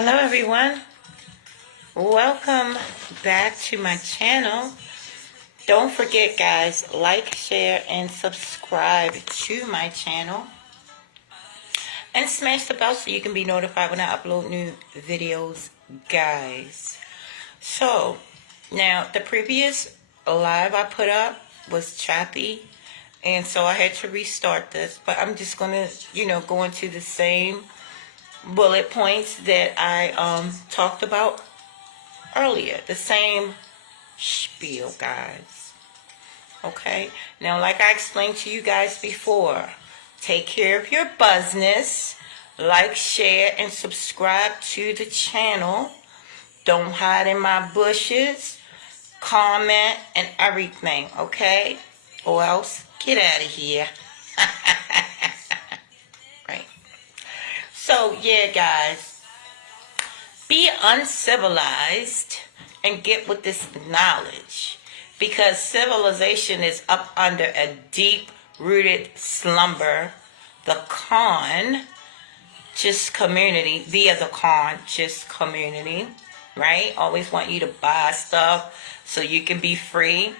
Hello everyone, welcome back to my channel. Don't forget guys, like, share, and subscribe to my channel. And smash the bell so you can be notified when I upload new videos, guys. So, now the previous live I put up was choppy. And so I had to restart this. But I'm just going to, go into the same bullet points that I talked about earlier. The same spiel, guys. Okay? Now, like I explained to you guys before, take care of your business. Like, share, and subscribe to the channel. Don't hide in my bushes. Comment and everything, okay? Or else, get out of here. Right. So, yeah, guys. Be uncivilized and get with this knowledge. Because civilization is up under a deep-rooted slumber. The conscious community, via the conscious community, right? Always want you to buy stuff so you can be free.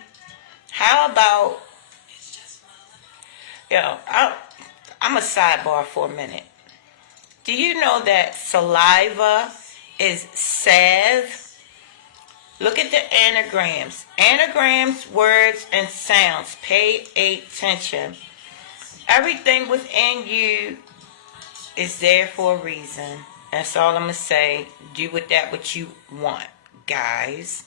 How about, I'm a sidebar for a minute. Do you know that saliva is salve? Look at the anagrams. Anagrams, words, and sounds. Pay attention. Everything within you is there for a reason. That's all I'm going to say. Do with that what you want, guys.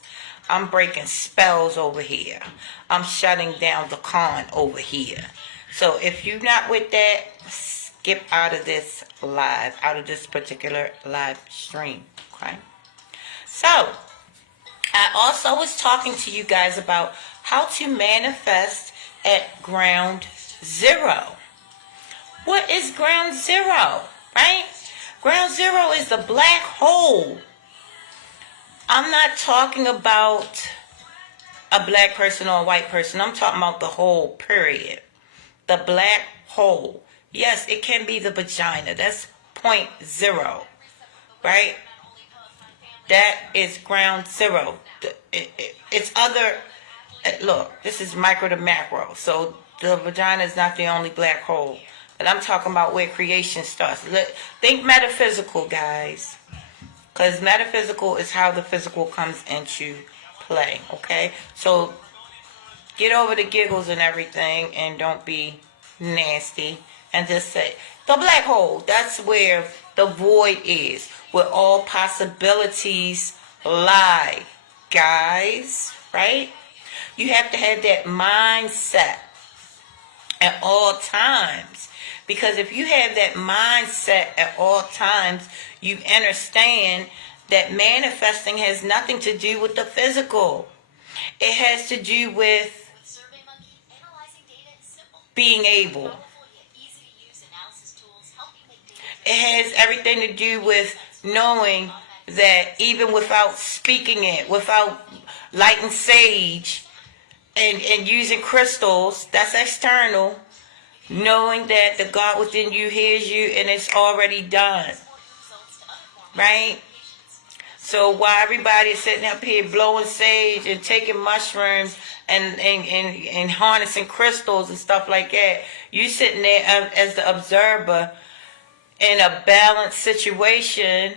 I'm breaking spells over here. I'm shutting down the con over here. So if you're not with that, skip out of this live, out of this particular live stream, okay? So, I also was talking to you guys about how to manifest at ground zero. What is ground zero, right? Ground zero is the black hole. I'm not talking about a black person or a white person. I'm talking about the whole, period. The black hole. Yes, it can be the vagina. That's point zero, right? That is ground zero. It's other, look, this is micro to macro. So the vagina is not the only black hole. But I'm talking about where creation starts. Think metaphysical, guys. Because metaphysical is how the physical comes into play, okay? So get over the giggles and everything and don't be nasty. And just say, the black hole, that's where the void is. Where all possibilities lie, guys, right? You have to have that mindset at all times. Because if you have that mindset at all times, you understand that manifesting has nothing to do with the physical. It has to do with being able. It has everything to do with knowing that even without speaking it, without lighting sage and using crystals, that's external. Knowing that the God within you hears you and it's already done. Right? So while everybody is sitting up here blowing sage and taking mushrooms and harnessing crystals and stuff like that, you sitting there as the observer in a balanced situation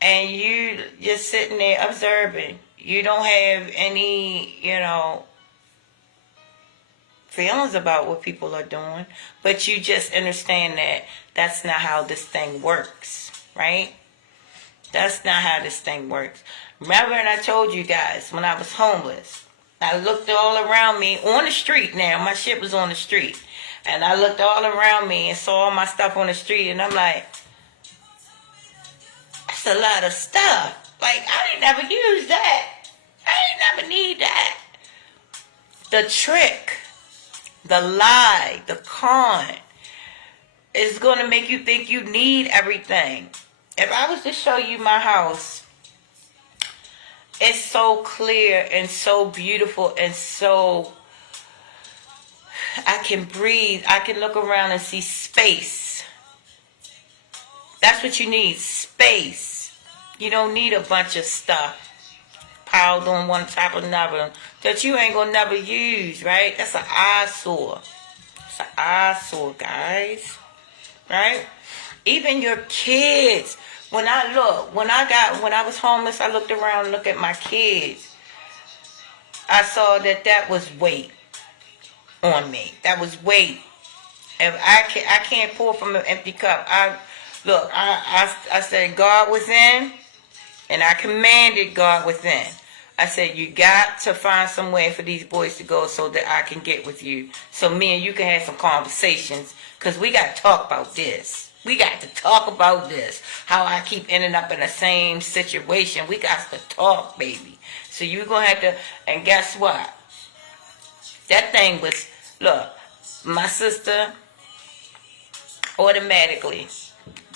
and you just sitting there observing. You don't have any, feelings about what people are doing, but you just understand that that's not how this thing works, right? That's not how this thing works. Remember, and I told you guys, when I was homeless, I looked all around me on the street now. My shit was on the street. And I looked all around me and saw all my stuff on the street, and I'm like, that's a lot of stuff. Like, I didn't ever use that. I didn't ever need that. The trick, the lie, the con is going to make you think you need everything. If I was to show you my house, it's so clear and so beautiful and so I can breathe. I can look around and see space. That's what you need, space. You don't need a bunch of stuff piled on one top of another that you ain't gonna never use, right? That's an eyesore. It's an eyesore, guys. Right? Even your kids. When I was homeless, I looked around and looked at my kids. I saw that was weight on me. That was weight. If I can't pour from an empty cup. I said God within, and I commanded God within. I said, you got to find some way for these boys to go so that I can get with you. So me and you can have some conversations. Because we got to talk about this. We got to talk about this. How I keep ending up in the same situation. We got to talk, baby. So you're going to have to, and guess what? That thing was, look, my sister automatically,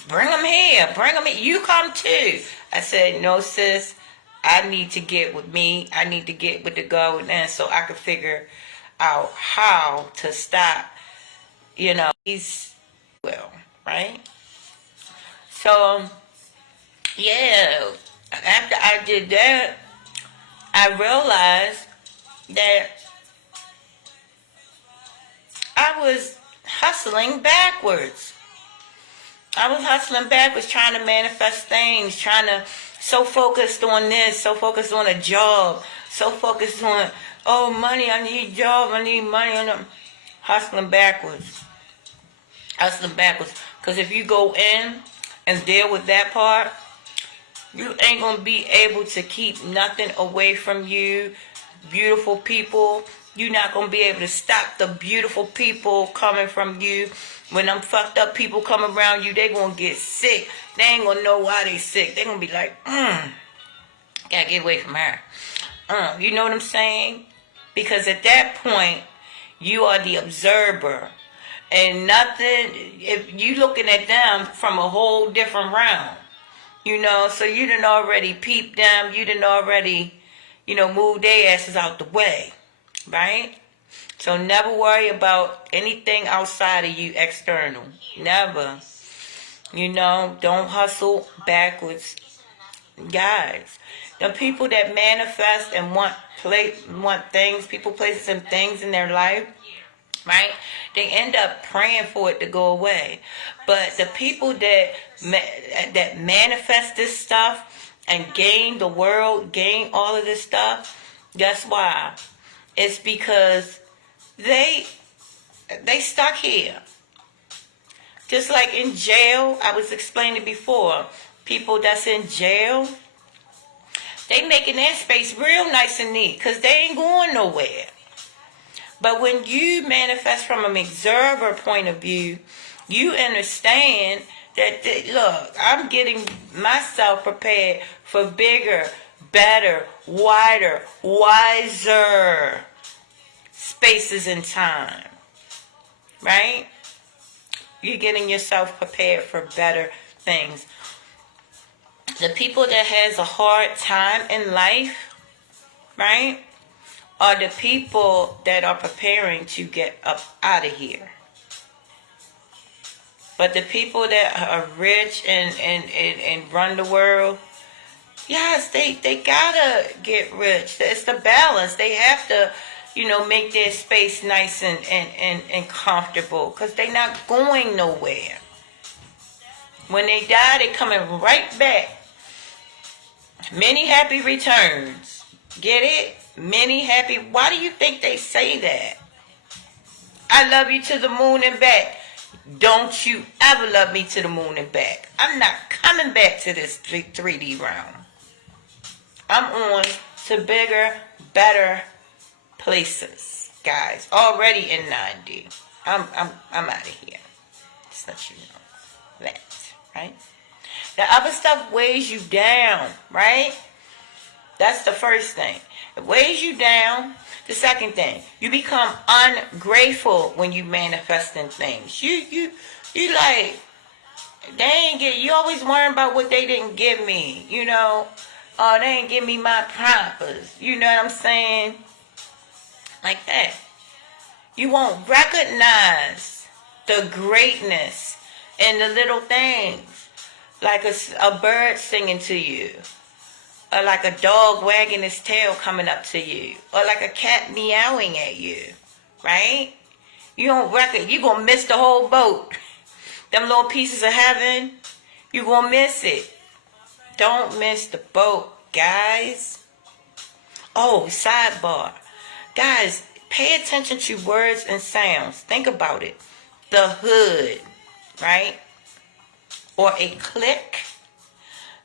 bring them here. Bring them here. You come too. I said, no, sis. I need to get with me. I need to get with the God within so I can figure out how to stop, these, right? So, yeah, after I did that, I realized that I was hustling backwards. Trying to manifest things, so focused on this, so focused on a job, so focused on, oh, money, I need a job, I need money. Hustling backwards. Because if you go in and deal with that part, you ain't going to be able to keep nothing away from you. Beautiful people. You're not going to be able to stop the beautiful people coming from you. When them fucked up people come around you, they going to get sick. They ain't going to know why they sick. They going to be like, gotta get away from her. You know what I'm saying? Because at that point, you are the observer. And nothing, if you looking at them from a whole different realm. So you done already peeped them. You done already, moved their asses out the way. Right? So never worry about anything outside of you external. Never. Don't hustle backwards. Guys, the people that manifest and want things, people, places, and things in their life, right? They end up praying for it to go away. But the people that manifest this stuff and gain the world, gain all of this stuff, guess why? It's because they stuck here. Just like in jail, I was explaining before, people that's in jail, they making their space real nice and neat because they ain't going nowhere. But when you manifest from an observer point of view, you understand that, look, I'm getting myself prepared for bigger, better, wider, wiser spaces in time. Right? You're getting yourself prepared for better things. The people that has a hard time in life, right, are the people that are preparing to get up out of here. But the people that are rich and run the world, yes, they gotta get rich. It's the balance. They have to, make their space nice and comfortable because they're not going nowhere. When they die, they're coming right back. Many happy returns. Get it? Many happy. Why do you think they say that? I love you to the moon and back. Don't you ever love me to the moon and back. I'm not coming back to this 3D realm. I'm on to bigger, better places, guys. Already in 9D. I'm out of here. Just let you know that, right? The other stuff weighs you down, right? That's the first thing. It weighs you down. The second thing, you become ungrateful when you manifesting things. You like, they ain't get. You always worrying about what they didn't give me. Oh, they ain't give me my prompers. You know what I'm saying? Like that. You won't recognize the greatness in the little things. like a bird singing to you, or like a dog wagging his tail coming up to you, or like a cat meowing at you, right? You don't reckon, you gonna miss the whole boat. Them little pieces of heaven, you gonna miss it. Don't miss the boat, guys. Oh, sidebar. Guys, pay attention to words and sounds. Think about it. The hood, right? Or a click.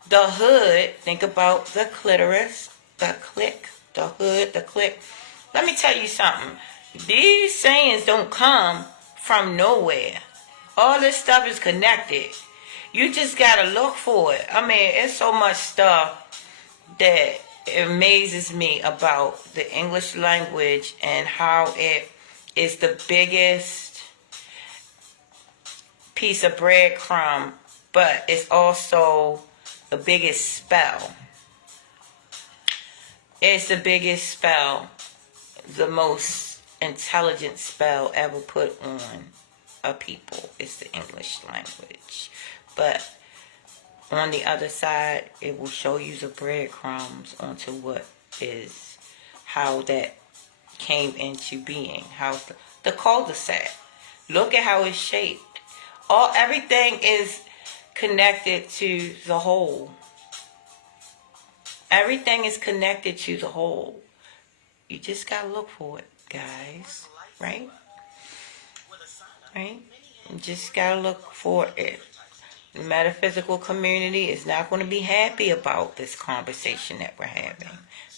The hood, think about the clitoris, the click, the hood, the click. Let me tell you something. These sayings don't come from nowhere. All this stuff is connected. You just gotta look for it. I mean, it's so much stuff that amazes me about the English language and how it is the biggest piece of breadcrumb, but it's also the biggest spell. It's the biggest spell, the most intelligent spell ever put on a people is the English language. But on the other side, it will show you the breadcrumbs onto what is, how that came into being, how the cul-de-sac. Look at how it's shaped. Everything is connected to the whole. Everything is connected to the whole. You just gotta look for it, guys. Right? Right? You just gotta look for it. The metaphysical community is not going to be happy about this conversation that we're having.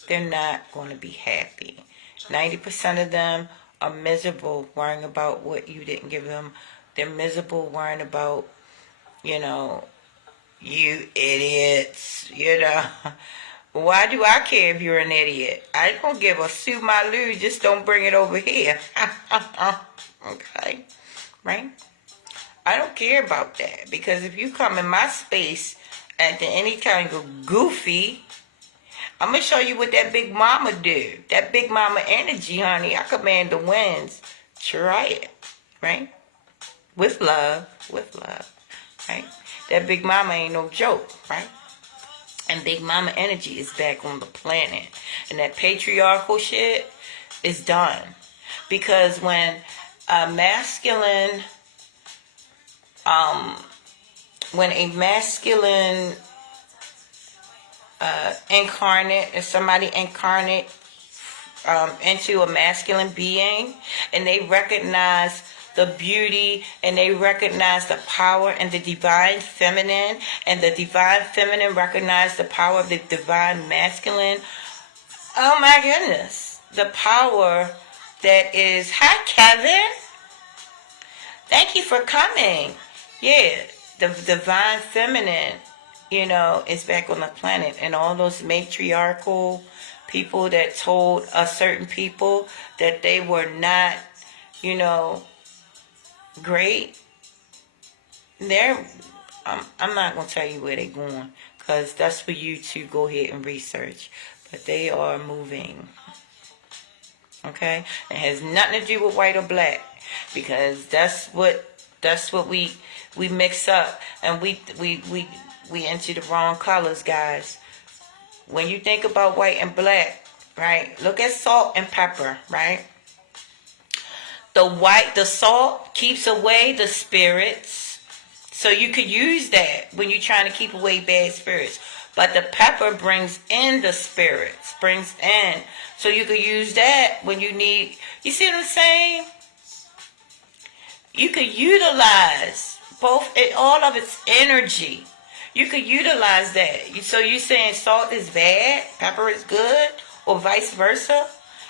They're not going to be happy. 90% of them are miserable worrying about what you didn't give them. They're miserable worrying about, you idiots, Why do I care if you're an idiot? I don't give a sue my loo, just don't bring it over here. Okay? Right? I don't care about that, because if you come in my space acting any kind of goofy, I'm going to show you what that big mama do. That big mama energy, honey. I command the winds. Try it. Right? With love. Right? That big mama ain't no joke. Right? And big mama energy is back on the planet. And that patriarchal shit is done. Because when a masculine incarnate, if somebody incarnate into a masculine being, and they recognize the beauty and they recognize the power and the divine feminine, and the divine feminine recognize the power of the divine masculine, oh my goodness, the power that is, hi Kevin, thank you for coming. Yeah, the divine feminine, is back on the planet. And all those matriarchal people that told a certain people that they were not, great. I'm not going to tell you where they're going, because that's for you to go ahead and research. But they are moving. Okay? It has nothing to do with white or black, because that's what we mix up, and we into the wrong colors, guys. When you think about white and black, right? Look at salt and pepper, right? The salt keeps away the spirits, so you could use that when you're trying to keep away bad spirits. But the pepper brings in the spirits, so you could use that when you need. You see what I'm saying? You could utilize all of its energy. You could utilize that. So you saying salt is bad, pepper is good, or vice versa?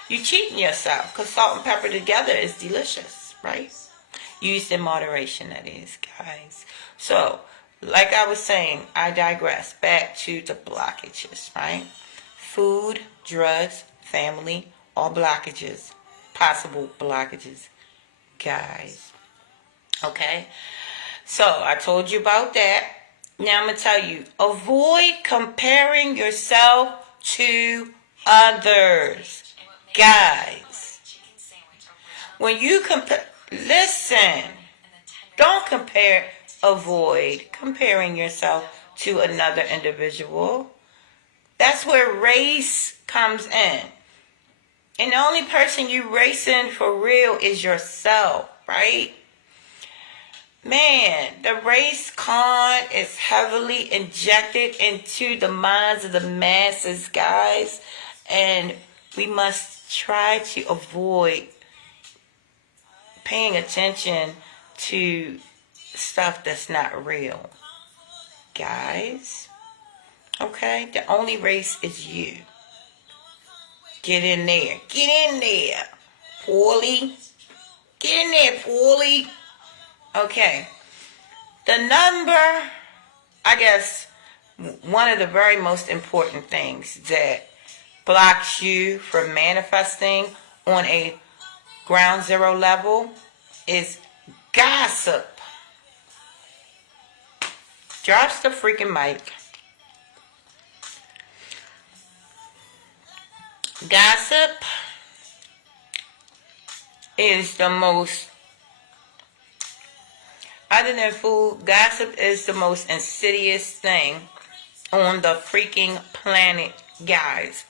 You cheating yourself, because salt and pepper together is delicious, right? Used in moderation, that is, guys. So, like I was saying, I digress. Back to the blockages, right? Food, drugs, family, all blockages, possible blockages, guys. Okay? So, I told you about that. Now, I'm going to tell you, avoid comparing yourself to others. Guys, when you compare, listen, don't compare, avoid comparing yourself to another individual. That's where race comes in. And the only person you racing for real is yourself, right? Man, the race con is heavily injected into the minds of the masses, guys. And we must try to avoid paying attention to stuff that's not real. Guys, okay? The only race is you. Get in there. Get in there, Paulie. Get in there, Paulie. Okay. The number, I guess, one of the very most important things that blocks you from manifesting on a ground zero level is gossip. Drops the freaking mic. Gossip is the most, other than food, gossip is the most insidious thing on the freaking planet, guys.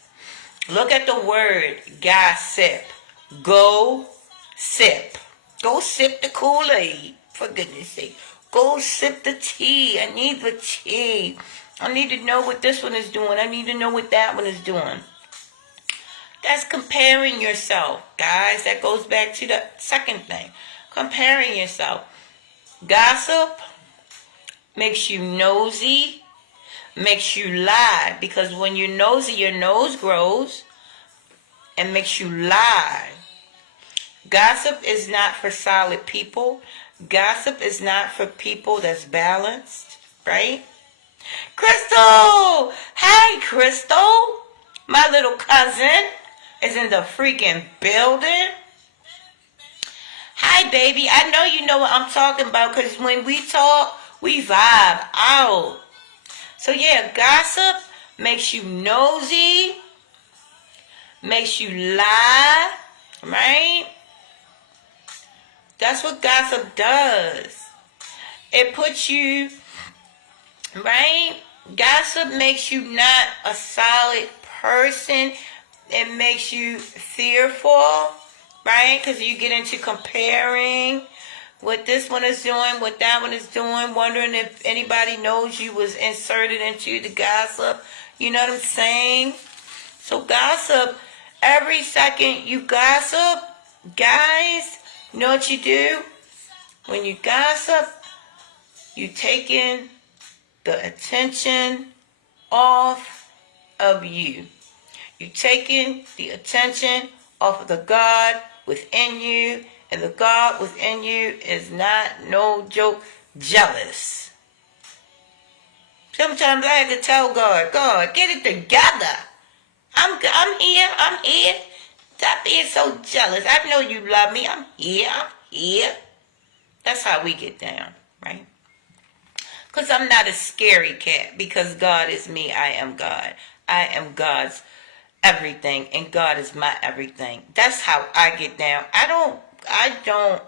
Look at the word gossip. Go sip. Go sip the Kool-Aid, for goodness sake. Go sip the tea. I need the tea. I need to know what this one is doing. I need to know what that one is doing. That's comparing yourself, guys. That goes back to the second thing. Comparing yourself. Gossip makes you nosy, makes you lie. Because when you're nosy, your nose grows and makes you lie. Gossip is not for solid people. Gossip is not for people that's balanced, right? Crystal! Hey, Crystal! My little cousin is in the freaking building. Hi, baby. I know you know what I'm talking about because when we talk, we vibe out. So, yeah, gossip makes you nosy, makes you lie, right? That's what gossip does. It puts you, right? Gossip makes you not a solid person. It makes you fearful, right? Because you get into comparing what this one is doing, what that one is doing, wondering if anybody knows you was inserted into the gossip. You know what I'm saying? So gossip, every second you gossip, guys, you know what you do? When you gossip, you taking the attention off of you. You taking the attention off of the God within you, and the God within you is not, no joke, jealous. Sometimes I have to tell God, God, get it together. I'm here. Stop being so jealous. I know you love me. I'm here. That's how we get down, right? Because I'm not a scary cat. Because God is me, I am God. I am God's everything, and God is my everything. That's how I get down. I don't,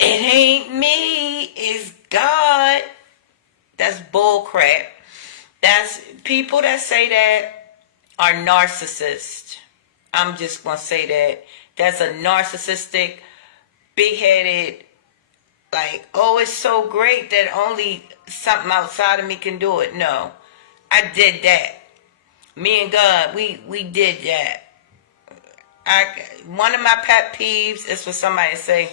it ain't me, it's God. That's bull crap. That's people that say that are narcissists. I'm just going to say that. That's a narcissistic, big-headed, like, oh, it's so great that only something outside of me can do it. No, I did that. Me and God, we did that. One of my pet peeves is for somebody to say,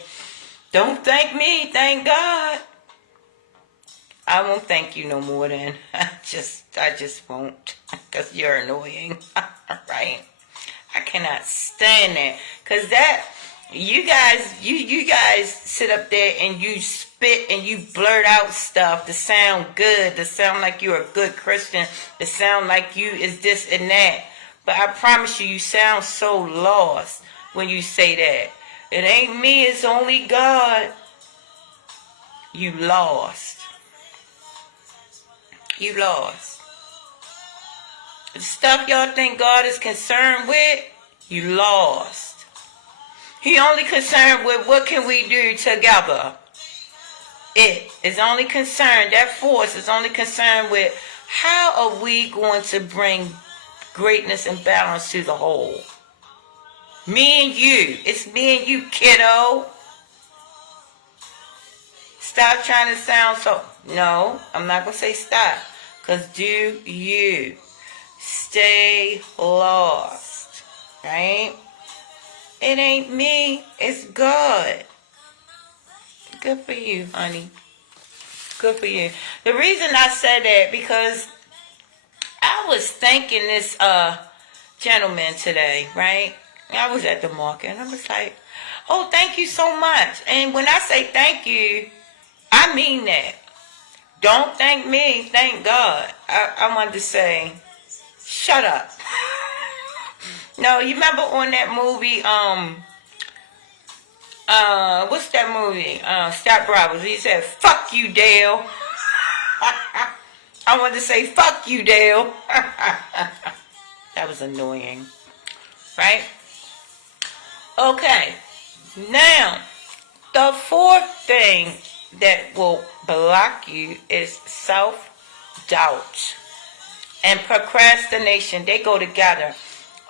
don't thank me, thank God. I won't thank you no more then. I just won't. Because you're annoying. Right? I cannot stand that. Because that, you guys sit up there and you spit and you blurt out stuff to sound good, to sound like you're a good Christian, to sound like you is this and that. But I promise you, you sound so lost when you say that. It ain't me, it's only God. You lost. You lost. The stuff y'all think God is concerned with, you lost. He only concerned with what can we do together. It. is only concerned, that force is only concerned with how are we going to bring greatness and balance to the whole. Me and you. It's me and you, kiddo. Stop trying to sound so... No, I'm not going to say stop. Because do you. Stay lost. Right? It ain't me. It's God. Good for you, honey. Good for you. The reason I said that, because I was thanking this gentleman today, right? I was at the market and I was like, oh, thank you so much. And when I say thank you, I mean that. Don't thank me, thank God. I wanted to say, shut up. No, you remember on that movie, what's that movie? Stop Brothers. He said, fuck you, Dale. I wanted to say, fuck you, Dale. That was annoying. Right? Okay. Now, the fourth thing that will block you is self-doubt and procrastination. They go together.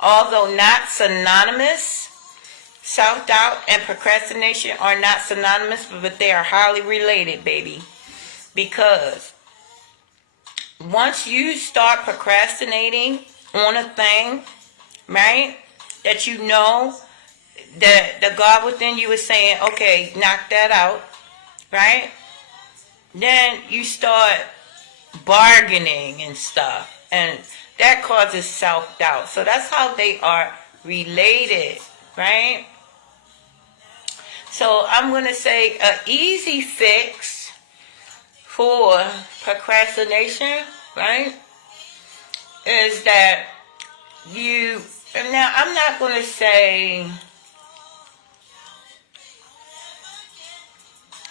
Although not synonymous, self-doubt and procrastination are not synonymous, but they are highly related, baby. Because once you start procrastinating on a thing, right, that you know that the God within you is saying, okay, knock that out, right? Then you start bargaining and stuff, and that causes self-doubt. So that's how they are related, right? So I'm going to say an easy fix for procrastination, right, is that you, now I'm not going to say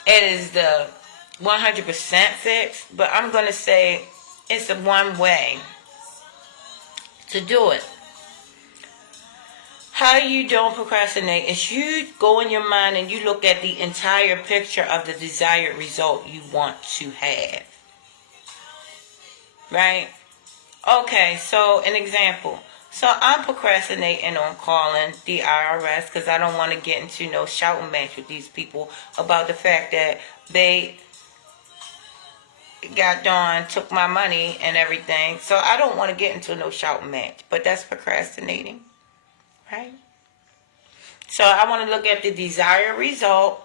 it is the 100% fix, but I'm going to say it's the one way to do it. How you don't procrastinate is you go in your mind and you look at the entire picture of the desired result you want to have. Right? Okay, so an example. So I'm procrastinating on calling the IRS because I don't want to get into no shouting match with these people about the fact that they got done, took my money and everything. So I don't want to get into no shouting match. But that's procrastinating. Right? So I want to look at the desired result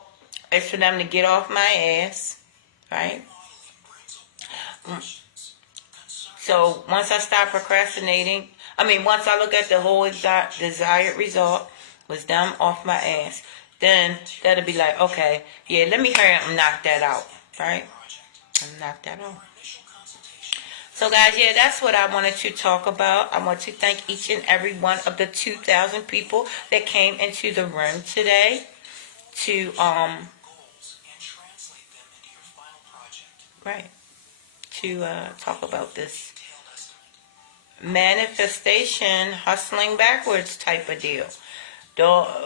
is for them to get off my ass. Right? So once I stop procrastinating, once I look at the whole desired result was them off my ass, then that'll be like, okay, yeah, let me hurry up and knock that out. Right? And knock that out. So guys, yeah, that's what I wanted to talk about. I want to thank each and every one of the 2,000 people that came into the room today to talk about this manifestation, hustling backwards type of deal.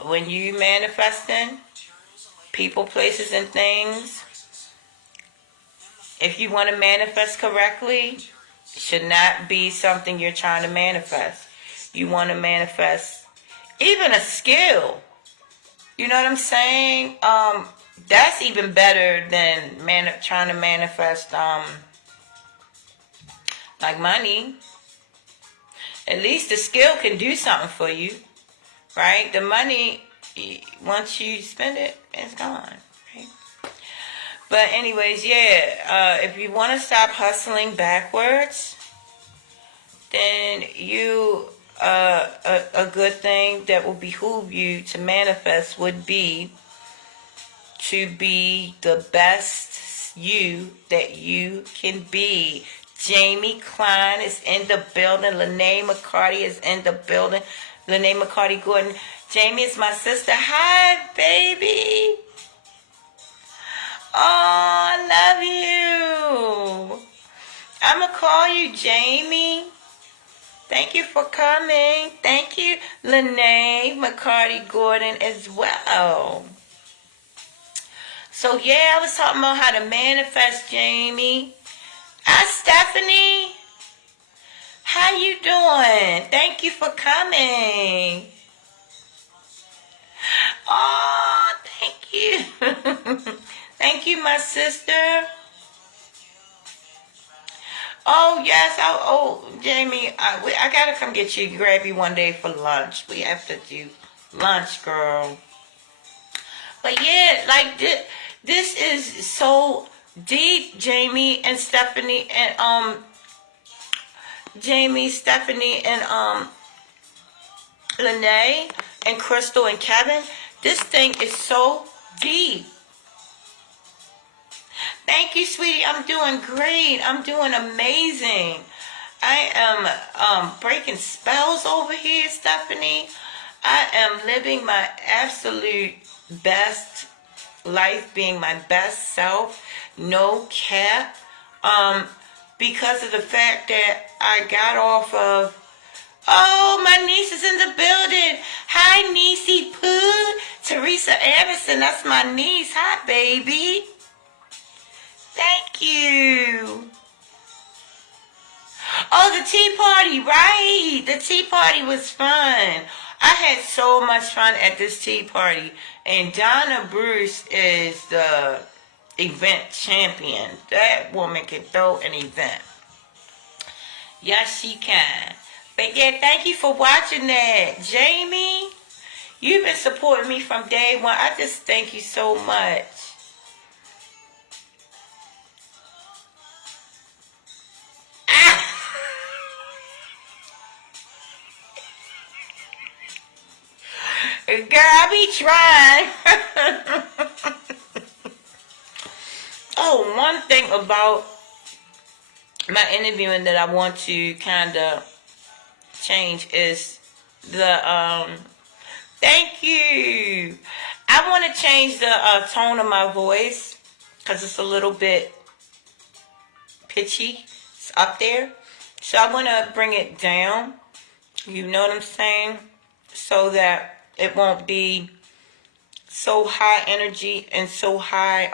When you manifesting people, places, and things, if you want to manifest correctly, it should not be something you're trying to manifest. You want to manifest even a skill. You know what I'm saying? That's even better than trying to manifest like money. At least the skill can do something for you, right? The money, once you spend it, it's gone. Right? But anyways, yeah, if you want to stop hustling backwards, then a good thing that will behoove you to manifest would be to be the best you that you can be. Jamie Klein is in the building. Lene McCarty is in the building. Lene McCarty Gordon. Jamie is my sister. Hi, baby. Oh, I love you. I'm going to call you Jamie. Thank you for coming. Thank you, Lene McCarty Gordon, as well. So yeah, I was talking about how to manifest, Jamie. Hi, Stephanie. How you doing? Thank you for coming. Oh, thank you. Thank you, my sister. Oh, yes. Jamie, I got to come get you, grab you one day for lunch. We have to do lunch, girl. But yeah, like this is so deep, Jamie and Stephanie and Lene and Crystal and Kevin. This thing is so deep. Thank you, sweetie. I'm doing great. I'm doing amazing. I am breaking spells over here, Stephanie. I am living my absolute best life, being my best self, no cap. Because of the fact that I got off of. Oh, my niece is in the building. Hi, niecey Pooh. Teresa Anderson, that's my niece. Hi, baby. Thank you. Oh, the tea party, right. The tea party was fun. I had so much fun at this tea party. And Donna Bruce is the event champion. That woman can throw an event. Yes, she can. But yeah, thank you for watching that. Jamie, you've been supporting me from day one. I just thank you so much. Girl, I be trying. Oh, one thing about my interviewing that I want to kind of change is the thank you. I want to change the tone of my voice because it's a little bit pitchy. It's up there. So I want to bring it down. You know what I'm saying? So that it won't be so high energy and so high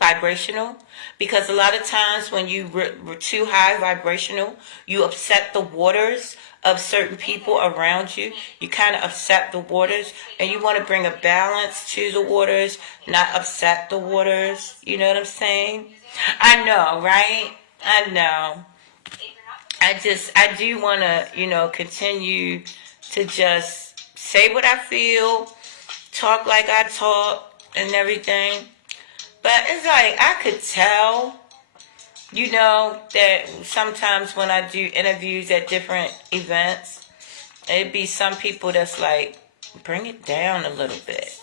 vibrational, because a lot of times when you were too high vibrational, you upset the waters of certain people around you. You kind of upset the waters, and you want to bring a balance to the waters, not upset the waters. You know what I'm saying? I know, right? I know. I do want to, continue to just say what I feel, talk like I talk, and everything. But it's like I could tell, that sometimes when I do interviews at different events, it'd be some people that's like, bring it down a little bit,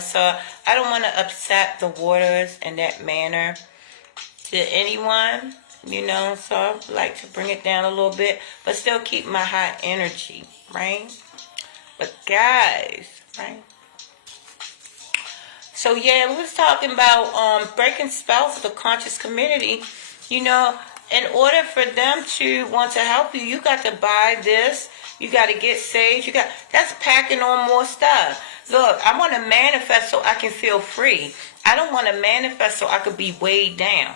So I don't want to upset the waters in that manner to anyone, So I like to bring it down a little bit, but still keep my high energy, right? But guys, right? So yeah, we was talking about breaking spells for the conscious community. In order for them to want to help you, you got to buy this. You got to get saved. That's packing on more stuff. Look, I want to manifest so I can feel free. I don't want to manifest so I could be weighed down.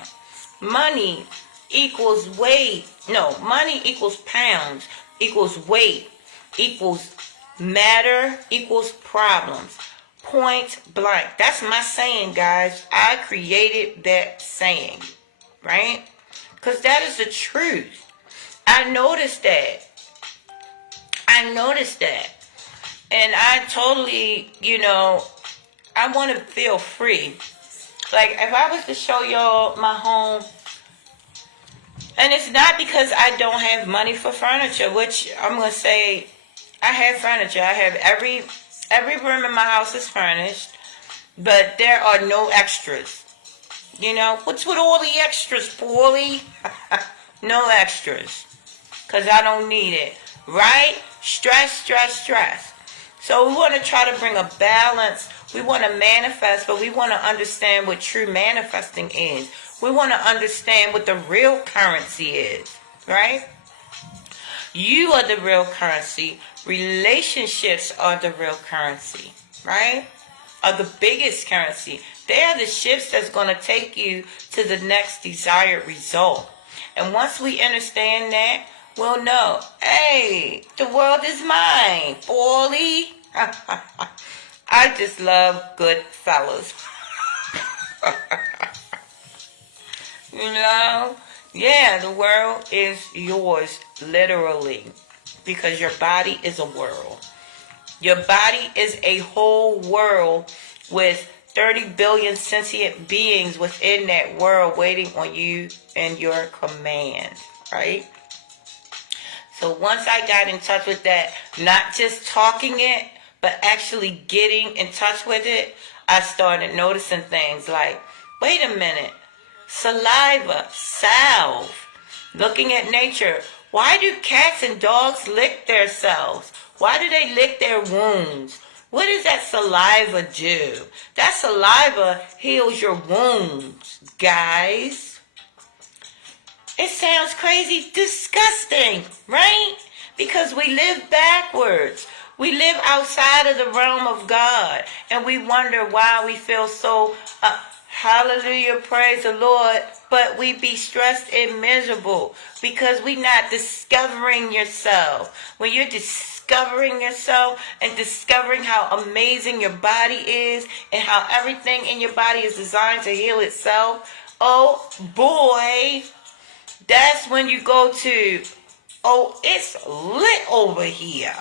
Money equals weight. No, money equals pounds, equals weight, equals matter, equals problems. Point blank. That's my saying, guys. I created that saying, right? Because that is the truth. I noticed that. And I totally, I want to feel free. Like, if I was to show y'all my home, and it's not because I don't have money for furniture, which I'm going to say I have furniture. I have every room in my house is furnished, but there are no extras. What's with all the extras, Paulie? No extras. Because I don't need it. Right? Stress. So we want to try to bring a balance. We want to manifest, but we want to understand what true manifesting is. We want to understand what the real currency is. Right? You are the real currency. Relationships are the real currency. Right? are the biggest currency. They are the ships that's going to take you to the next desired result. And once we understand that, we'll know, hey, the world is mine, boy. I just love good fellas. You know? Yeah, the world is yours, literally. Because your body is a world. Your body is a whole world with 30 billion sentient beings within that world waiting on you and your command, right? So once I got in touch with that, not just talking it, but actually getting in touch with it, I started noticing things like, wait a minute, saliva, salve, looking at nature. Why do cats and dogs lick themselves? Why do they lick their wounds? What does that saliva do? That saliva heals your wounds, guys. It sounds crazy, disgusting, right? Because we live backwards. We live outside of the realm of God. And we wonder why we feel so, hallelujah, praise the Lord, but we be stressed and miserable because we not discovering yourself. When you're discovering yourself and discovering how amazing your body is and how everything in your body is designed to heal itself, oh boy, that's when you go to, oh, it's lit over here,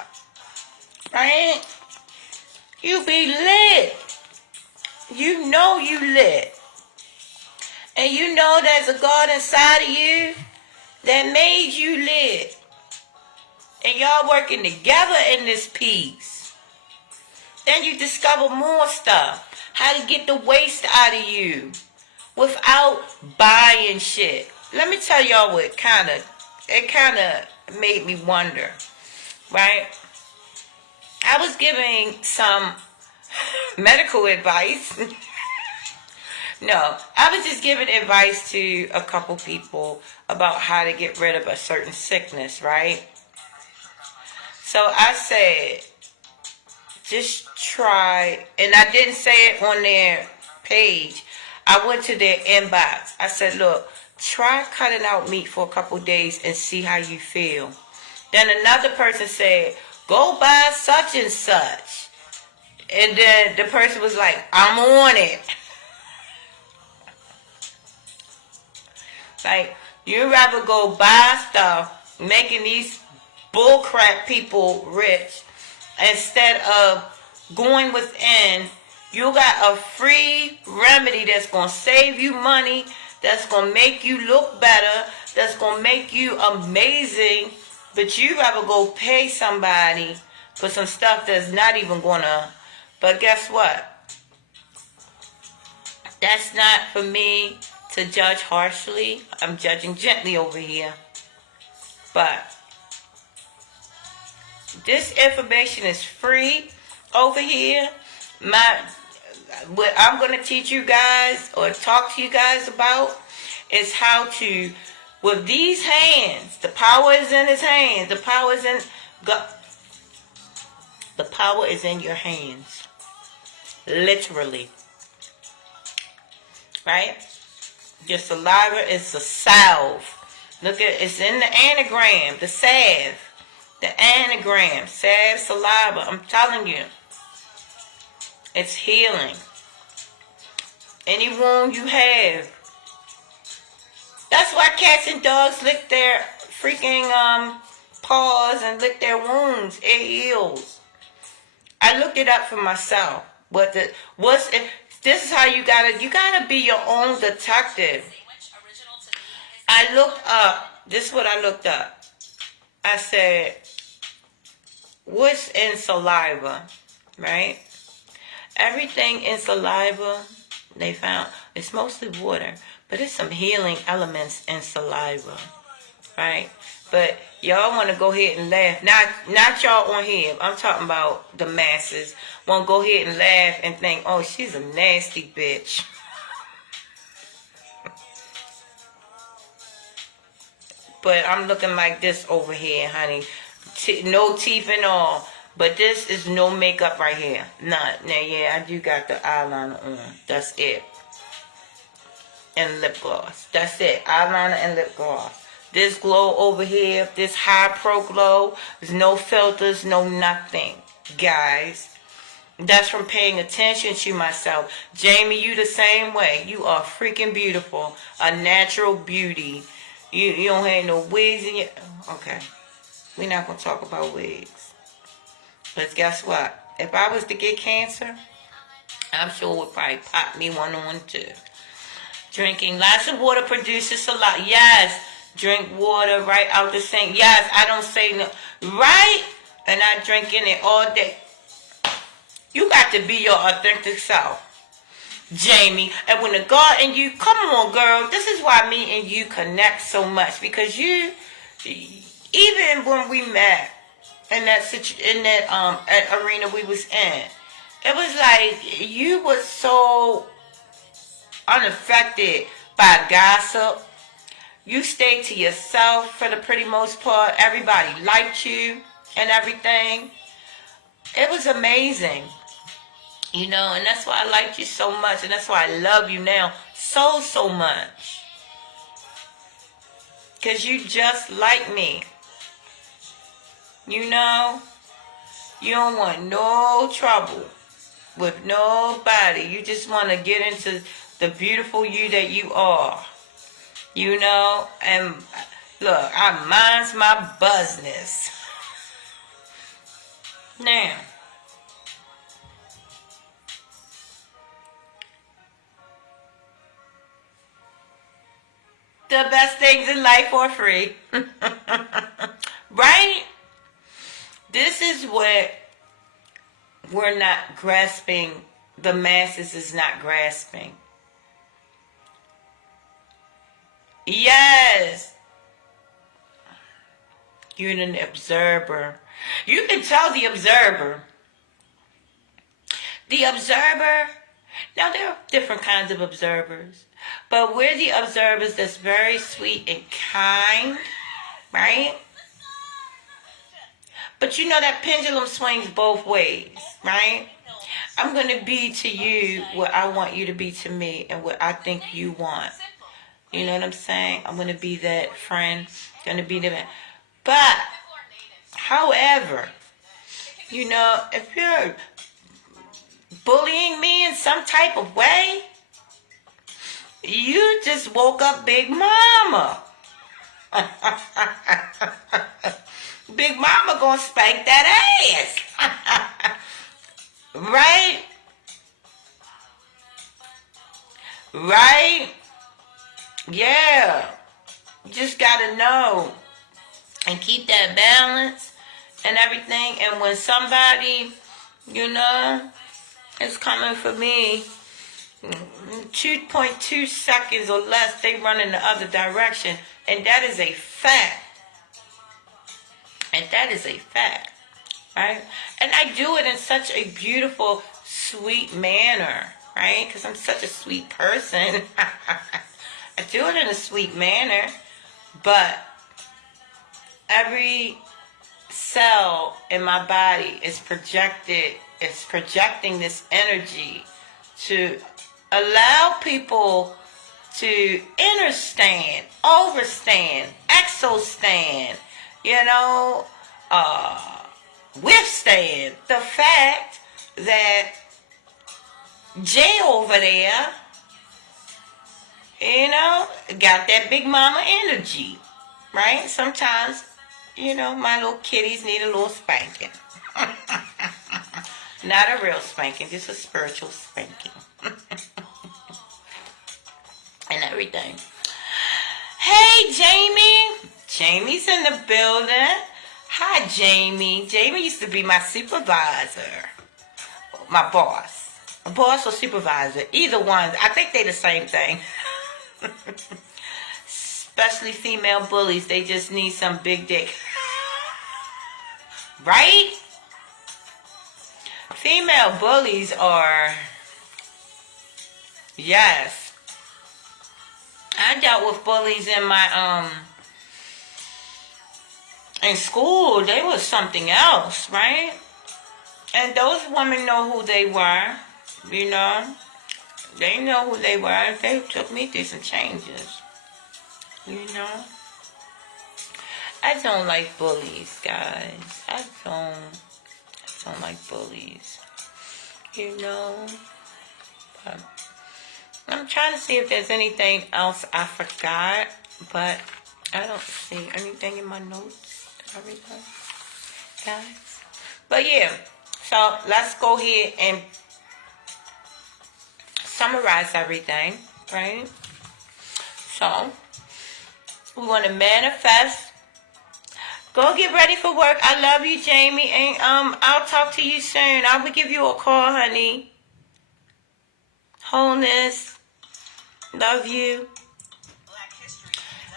right? You be lit. You know you lit. And you know there's a God inside of you that made you lit. And y'all working together in this piece. Then you discover more stuff. How to get the waste out of you without buying shit. Let me tell y'all what it kind of made me wonder, right? I was giving some medical advice. No, I was just giving advice to a couple people about how to get rid of a certain sickness, right? So I said, just try, and I didn't say it on their page. I went to their inbox. I said, look, try cutting out meat for a couple days and see how you feel. Then another person said, go buy such and such. And then the person was like, I'm on it. Like, you'd rather go buy stuff, making these bullcrap people rich, instead of going within. You got a free remedy that's going to save you money, that's going to make you look better, that's going to make you amazing, but you'd rather go pay somebody for some stuff that's not even going to. But guess what? That's not for me to judge harshly. I'm judging gently over here. But this information is free over here. What I'm going to teach you guys or talk to you guys about is how to, with these hands, the power is in his hands. The power is in God. The power is in your hands. Literally. Right? Your saliva is a salve. Look at, it's in the anagram, the salve. The anagram, salve, saliva. I'm telling you. It's healing. Any wound you have. That's why cats and dogs lick their freaking paws and lick their wounds. It heals. I looked it up for myself. This is how you gotta be your own detective. I looked up, this is what I looked up. I said, what's in saliva, right? Everything in saliva, they found, it's mostly water, but there's some healing elements in saliva, right? But y'all want to go ahead and laugh. Not y'all on here. I'm talking about the masses. Want to go ahead and laugh and think, oh, she's a nasty bitch. But I'm looking like this over here, honey. No teeth and all. But this is no makeup right here. None. Now, yeah, I do got the eyeliner on. That's it. And lip gloss. That's it. Eyeliner and lip gloss. This glow over here, this high pro glow, there's no filters, no nothing, guys. That's from paying attention to myself. Jamie, you the same way. You are freaking beautiful. A natural beauty. You don't have no wigs in your... Okay. We're not going to talk about wigs. But guess what? If I was to get cancer, I'm sure it would probably pop me one on too. Drinking lots of water produces a lot. Yes. Drink water right out the sink. Yes, I don't say no. Right? And I drink in it all day. You got to be your authentic self, Jamie. And when the God and you, come on, girl. This is why me and you connect so much. Because you, even when we met in that arena we was in, it was like you was so unaffected by gossip. You stayed to yourself for the pretty most part. Everybody liked you and everything. It was amazing. You know, and that's why I liked you so much. And that's why I love you now so much. Because you just like me. You know, you don't want no trouble with nobody. You just want to get into the beautiful you that you are. You know, and look, I minds my business. Now, the best things in life are free. Right? This is what we're not grasping. The masses is not grasping. Yes. You're an observer. You can tell the observer. The observer, now there are different kinds of observers, but we're the observers that's very sweet and kind, right? But you know that pendulum swings both ways, right? I'm going to be to you what I want you to be to me and what I think you want. You know what I'm saying? I'm going to be that friend. Going to be the man. But, however, you know, if you're bullying me in some type of way, you just woke up Big Mama. Big Mama gonna spank that ass. Right? Right? Yeah. You just gotta know and keep that balance and everything. And when somebody, you know, is coming for me, 2.2 seconds or less, they run in the other direction. And that is a fact. And that is a fact. Right? And I do it in such a beautiful, sweet manner. Right? Because I'm such a sweet person. I do it in a sweet manner. But every cell in my body is projecting this energy to allow people to understand, overstand, exostand, you know, withstand the fact that Jay over there, you know, got that Big Mama energy, right? Sometimes, you know, my little kitties need a little spanking. Not a real spanking, just a spiritual spanking. And everything. Hey, Jamie. Jamie's in the building. Hi, Jamie. Jamie used to be my supervisor. My boss. A boss or supervisor. Either one. I think they the same thing. Especially female bullies. They just need some big dick. Right? Female bullies are... Yes. I dealt with bullies in my, in school. They was something else, right? And those women know who they were, you know. They know who they were. They took me through some changes, you know. I don't like bullies, guys. I don't like bullies, you know. But I'm trying to see if there's anything else I forgot, but I don't see anything in my notes that I read, guys. But yeah, so let's go ahead and summarize everything, right? So we want to manifest. Go get ready for work. I love you, Jamie, and I'll talk to you soon. I will give you a call, honey. Wholeness, love you.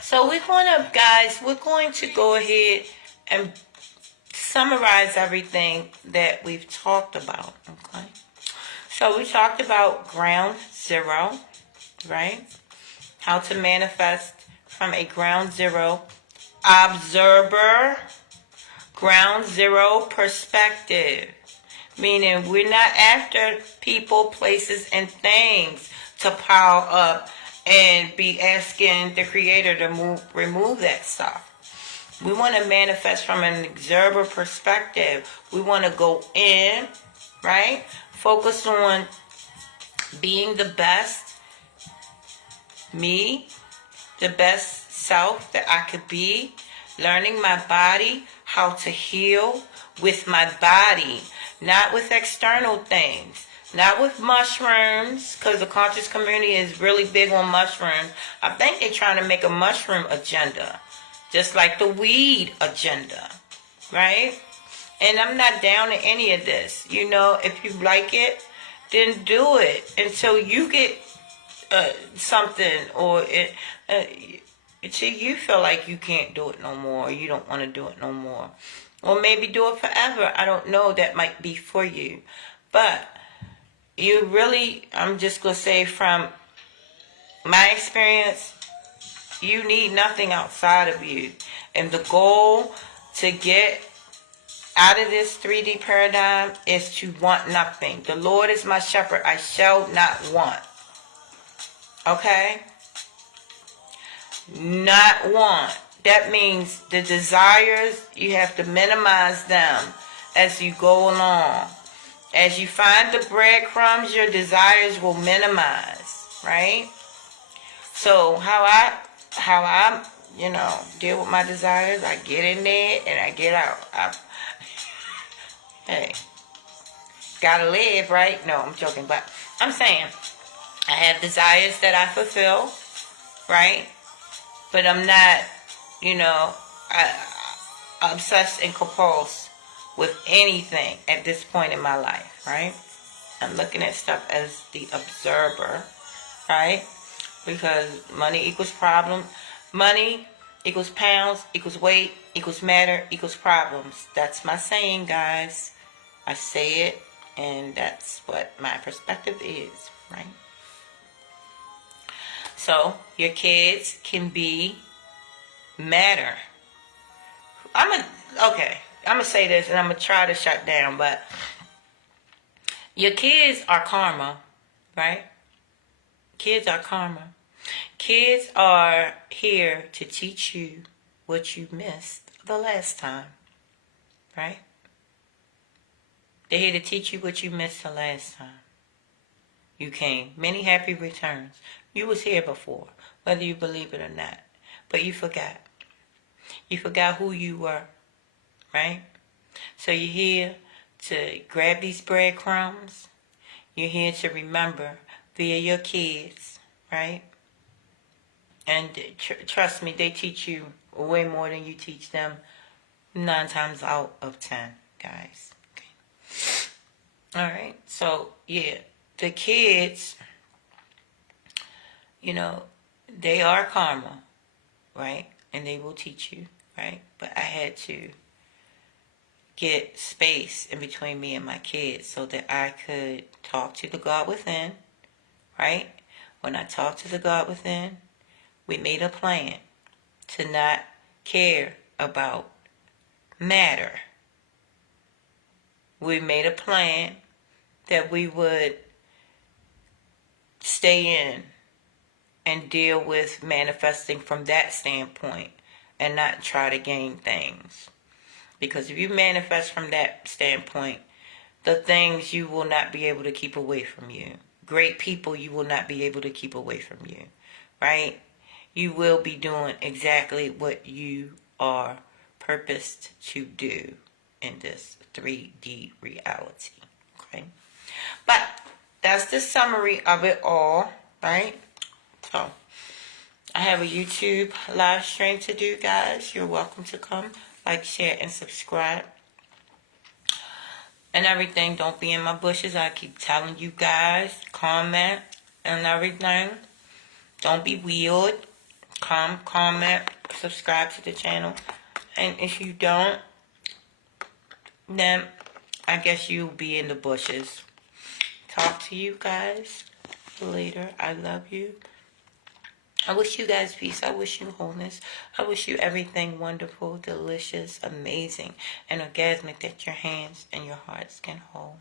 So we're going to go ahead and summarize everything that we've talked about, okay? So we talked about ground zero, right? How to manifest from a ground zero observer, ground zero perspective. Meaning we're not after people, places, and things to pile up and be asking the Creator to remove that stuff. We want to manifest from an observer perspective. We want to go in, right? Focus on being the best me, the best self that I could be. Learning my body, how to heal with my body. Not with external things. Not with mushrooms, because the conscious community is really big on mushrooms. I think they're trying to make a mushroom agenda. Just like the weed agenda. Right? And I'm not down to any of this. You know, if you like it, then do it until you get something or until you feel like you can't do it no more or you don't want to do it no more. Or maybe do it forever. I don't know. That might be for you. But you really, I'm just going to say from my experience, you need nothing outside of you. And the goal to get out of this 3D paradigm is to want nothing. The Lord is my shepherd. I shall not want. Okay? Not want. That means the desires, you have to minimize them as you go along. As you find the breadcrumbs, your desires will minimize, right? So how I deal with my desires, I get in there and I get out. Hey, gotta live, right? No, I'm joking, but I'm saying I have desires that I fulfill, right? But I'm not, obsessed and compulsed with anything at this point in my life, right? I'm looking at stuff as the observer, right? Because money equals problem. Money equals pounds, equals weight, equals matter, equals problems. That's my saying, guys. I say it, and that's what my perspective is, right? So, your kids can be matter. I'm going to say this, and I'm going to try to shut down, but your kids are karma, right? Kids are karma. Kids are here to teach you what you missed the last time, right? They're here to teach you what you missed the last time you came. Many happy returns. You was here before, whether you believe it or not, but you forgot. You forgot who you were, right? So you're here to grab these breadcrumbs. You're here to remember via your kids, right? And trust me, they teach you way more than you teach them 9 times out of 10, guys. Okay. All right. So, yeah, the kids, they are karma, right? And they will teach you, right? But I had to get space in between me and my kids so that I could talk to the God within, right? When I talked to the God within, we made a plan to not care about matter. We made a plan that we would stay in and deal with manifesting from that standpoint and not try to gain things. Because if you manifest from that standpoint, the things you will not be able to keep away from you. Great people you will not be able to keep away from you. Right? You will be doing exactly what you are purposed to do in this 3D reality. Okay? But that's the summary of it all, right? So, I have a YouTube live stream to do, guys. You're welcome to come, like, share, and subscribe. And everything. Don't be in my bushes. I keep telling you guys. Comment and everything. Don't be weird. Come, comment, subscribe to the channel. And if you don't, then I guess you'll be in the bushes. Talk to you guys later. I love you. I wish you guys peace. I wish you wholeness. I wish you everything wonderful, delicious, amazing, and orgasmic that your hands and your hearts can hold.